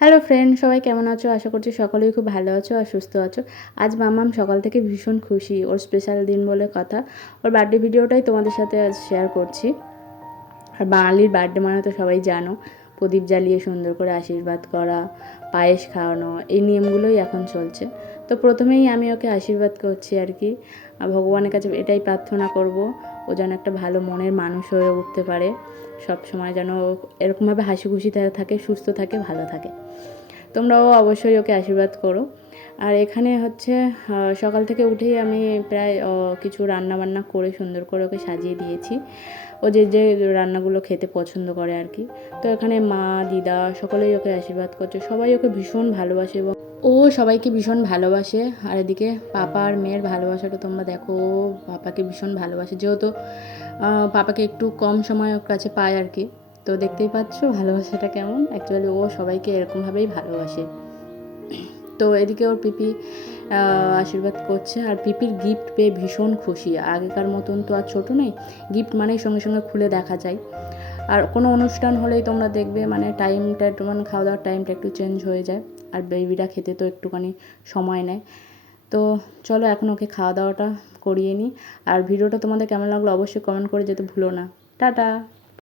Hello friend, সবাই কেমন আছো? আশা করছি সকলেই খুব ভালো আছো আর সুস্থ আছো। আজ মাম্মাম সকাল থেকে ভীষণ খুশি, ওর স্পেশাল দিন বলে কথা। ওর বার্থডে ভিডিওটাই তোমাদের সাথে আজ শেয়ার করছি। আর বাঙালির বার্থডে মানে তো সবাই জানো, প্রদীপ জ্বালিয়ে সুন্দর করে আশীর্বাদ করা, পায়েস খাওয়ানো, এই নিয়মগুলোই এখন চলছে। তো প্রথমেই আমি ওকে আশীর্বাদ করছি আর কি। ভগবানের কাছে এটাই প্রার্থনা করব, ও যেন একটা ভালো মনের মানুষ হয়ে উঠতে পারে, সব সময় যেন এরকমভাবে হাসি খুশি থাকে, সুস্থ থাকে, ভালো থাকে। তোমরাও অবশ্যই ওকে আশীর্বাদ করো। আর এখানে হচ্ছে সকাল থেকে উঠেই আমি প্রায় কিছু রান্নাবান্না করে সুন্দর করে ওকে সাজিয়ে দিয়েছি। ও যে যে রান্নাগুলো খেতে পছন্দ করে আর কি। তো এখানে মা, দিদা সকলেই ওকে আশীর্বাদ করছে। সবাই ওকে ভীষণ ভালোবাসে এবং ও সবাইকে ভীষণ ভালোবাসে। আর এদিকে পাপা আর মেয়ের ভালোবাসাটা তোমরা দেখো, ও পাপাকে ভীষণ ভালোবাসে, যেহেতু পাপাকে একটু কম সময় ওর কাছে পায় আর কি। তো দেখতেই পাচ্ছ ভালোবাসাটা কেমন। অ্যাকচুয়ালি ও সবাইকে এরকমভাবেই ভালোবাসে। তো এদিকে ওর পিপি আশীর্বাদ করছে, আর পিপির গিফট পেয়ে ভীষণ খুশি। আগেকার মতন তো আর ছোটো নেই, গিফট মানেই সঙ্গে সঙ্গে খুলে দেখা যায়। আর কোনো অনুষ্ঠান হলেই তোমরা দেখবে মানে টাইমটা একটু, মানে খাওয়া দাওয়ার টাইমটা একটু চেঞ্জ হয়ে যায়। আর বেবিরা খেতে তো একটুখানি সময় নেয়। তো চলো এখন ওকে খাওয়া দাওয়াটা করিয়ে নিই। আর ভিডিওটা তোমাদের কেমন লাগলো অবশ্যই কমেন্ট করে যেতে ভুলো না। টাটা।